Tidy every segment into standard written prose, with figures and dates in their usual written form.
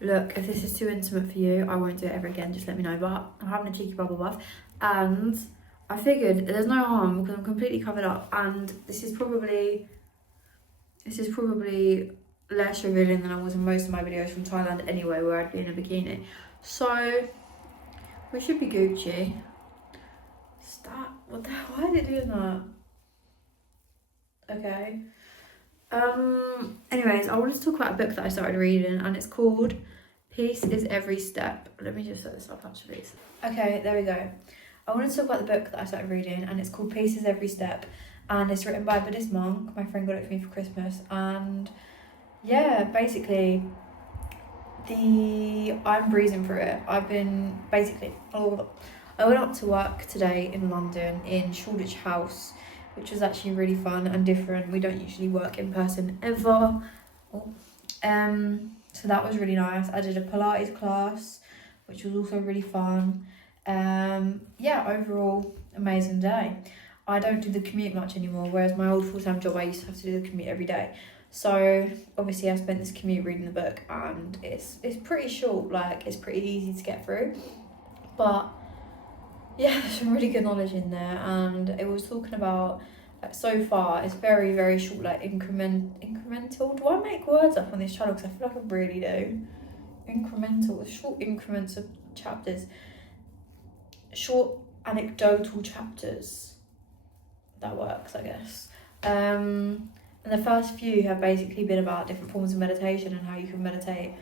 look, if this is too intimate for you, I won't do it ever again, just let me know. But I'm having a cheeky bubble bath, and I figured there's no harm because I'm completely covered up, and this is probably less revealing than I was in most of my videos from Thailand anyway, where I'd be in a bikini. So we should be Gucci. Stop. What the hell? Why are they doing that? Okay. Anyways, I wanted to talk about a book that I started reading, and it's called Peace is Every Step. Let me just set this up actually. Okay, there we go. I wanted to talk about the book that I started reading, and it's called Peace is Every Step, and it's written by a Buddhist monk. My friend got it for me for Christmas, and yeah, basically I'm breezing through it. I went up to work today in London in Shoreditch House, which was actually really fun and different. We don't usually work in person ever. So that was really nice. I did a Pilates class, which was also really fun. Yeah, overall, amazing day. I don't do the commute much anymore, whereas my old full-time job, I used to have to do the commute every day. So obviously I spent this commute reading the book, and it's pretty short, like it's pretty easy to get through. But yeah, there's some really good knowledge in there, and it was talking about, like, so far it's very, very short, like incremental. Do I make words up on this channel? Because I feel like I really do. Incremental, short increments of chapters, short anecdotal chapters. That works, I guess. And the first few have basically been about different forms of meditation and how you can meditate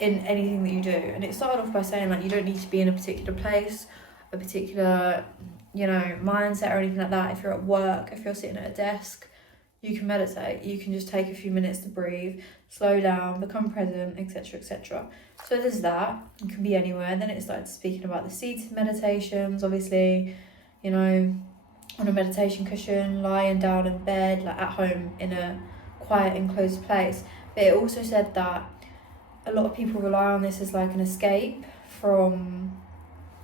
in anything that you do. And it started off by saying, like, you don't need to be in a particular place, a particular, mindset or anything like that. If you're at work, if you're sitting at a desk, you can meditate. You can just take a few minutes to breathe, slow down, become present, etc., etc. So there's that. You can be anywhere. Then it started speaking about the seated meditations, obviously, on a meditation cushion, lying down in bed, like at home in a quiet enclosed place. But it also said that a lot of people rely on this as like an escape from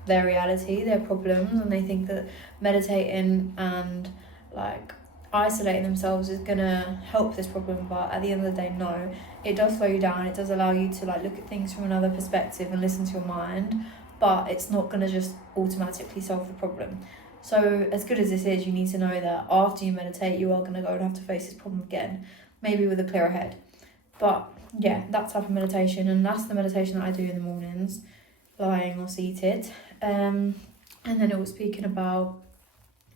their reality, their problems, and they think that meditating and like isolating themselves is gonna help this problem. But at the end of the day, no, it does slow you down. It does allow you to like look at things from another perspective and listen to your mind, but it's not gonna just automatically solve the problem. So as good as this is, you need to know that after you meditate, you are going to go and have to face this problem again, maybe with a clearer head. But yeah, that type of meditation, and that's the meditation that I do in the mornings, lying or seated. And then it was speaking about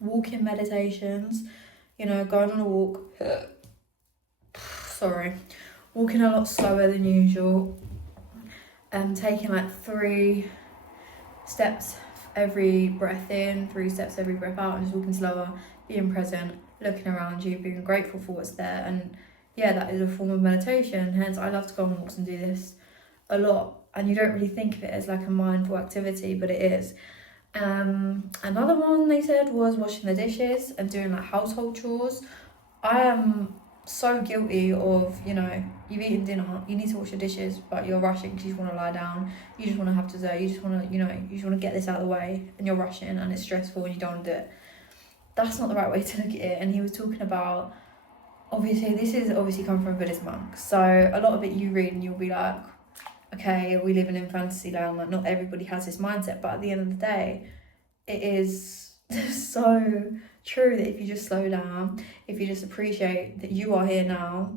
walking meditations, going on a walk, walking a lot slower than usual, taking like 3 steps every breath in, 3 steps every breath out, and just walking slower, being present, looking around you, being grateful for what's there. And yeah, that is a form of meditation. Hence, I love to go on walks and do this a lot. And you don't really think of it as like a mindful activity, but it is. Another one they said was washing the dishes and doing like household chores. I am so guilty of, you've eaten dinner, you need to wash your dishes, but you're rushing because you just want to lie down, you just want to have dessert, you just want to, you just want to get this out of the way, and you're rushing and it's stressful and you don't want to do it. That's not the right way to look at it. And he was talking about, obviously, this is obviously come from a Buddhist monk, so a lot of it you read and you'll be like, okay, we live in fantasy land, like not everybody has this mindset, but at the end of the day, it is so true that if you just slow down, if you just appreciate that you are here now,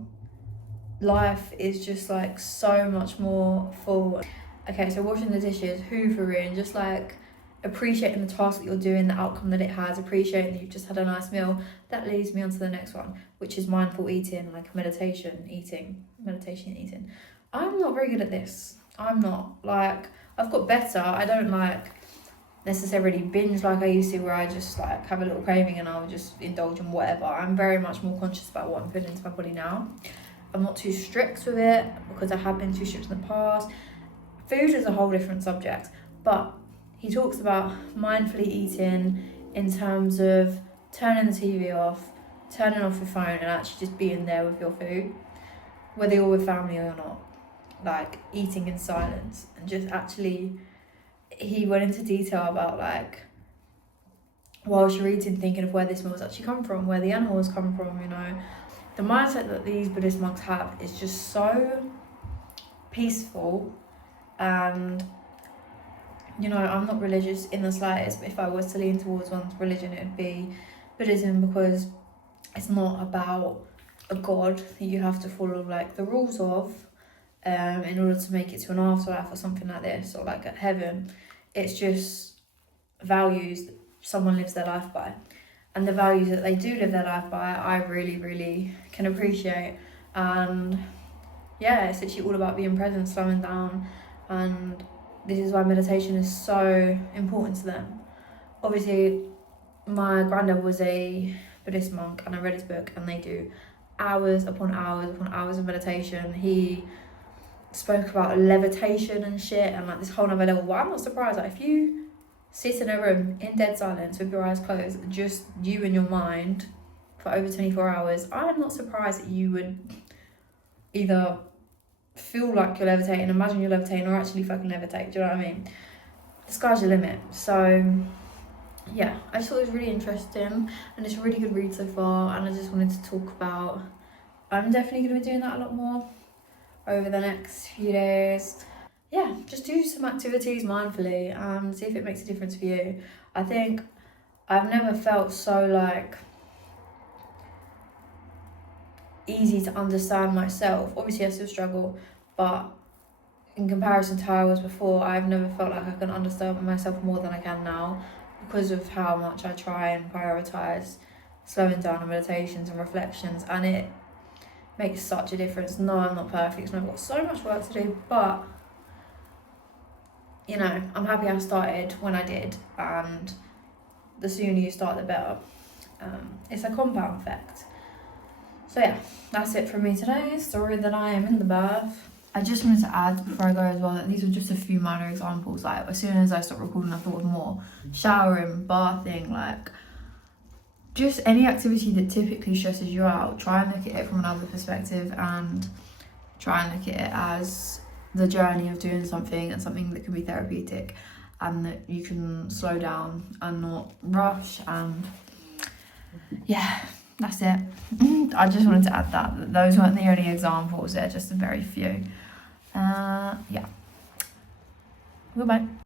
life is just like so much more full. Okay, so washing the dishes, hoovering, just like appreciating the task that you're doing, the outcome that it has, appreciating that you've just had a nice meal. That leads me on to the next one, which is mindful eating, like meditation eating. I'm not very good at this. I'm not, like, I've got better. I don't like necessarily binge like I used to, where I just like have a little craving and I'll just indulge in whatever. I'm very much more conscious about what I'm putting into my body now. I'm not too strict with it because I have been too strict in the past. Food is a whole different subject, but he talks about mindfully eating in terms of turning the TV off, turning off your phone, and actually just being there with your food, whether you're with family or not, like eating in silence. And just actually, he went into detail about like, whilst you're eating, thinking of where this meal's actually come from, where the animals come from, The mindset that these Buddhist monks have is just so peaceful. And you know, I'm not religious in the slightest, but if I was to lean towards one's religion, it would be Buddhism, because it's not about a god that you have to follow like the rules of in order to make it to an afterlife or something like this, or like at heaven. It's just values that someone lives their life by, and the values that they do live their life by, I really, really can appreciate. And yeah, it's actually all about being present, slowing down, and this is why meditation is so important to them. Obviously, my granddad was a Buddhist monk, and I read his book, and they do hours upon hours upon hours of meditation. He spoke about levitation and shit, and like this whole other level. Well, I'm not surprised. Like, if you sit in a room in dead silence with your eyes closed, just you and your mind for over 24 hours, I'm not surprised that you would either feel like you're levitating, imagine you're levitating, or actually fucking levitate. Do you know what I mean? The sky's your limit. So yeah, I just thought it was really interesting, and it's a really good read so far, and I just wanted to talk about, I'm definitely going to be doing that a lot more over the next few days. Yeah, just do some activities mindfully and see if it makes a difference for you. I think I've never felt so like easy to understand myself. Obviously I still struggle, but in comparison to how I was before, I've never felt like I can understand myself more than I can now, because of how much I try and prioritise slowing down on meditations and reflections, and it makes such a difference. No, I'm not perfect, and I've got so much work to do, but you know, I'm happy I started when I did, and the sooner you start, the better. It's a compound effect. So yeah, that's it from me today. Sorry that I am in the bath. I just wanted to add before I go as well that these are just a few minor examples. Like, as soon as I stopped recording, I thought of more. Showering, bathing, like just any activity that typically stresses you out. Try and look at it from another perspective, and try and look at it as the journey of doing something, and something that can be therapeutic, and that you can slow down and not rush. And yeah, that's it. I just wanted to add that those weren't the only examples, they're just a very few. Yeah. Goodbye.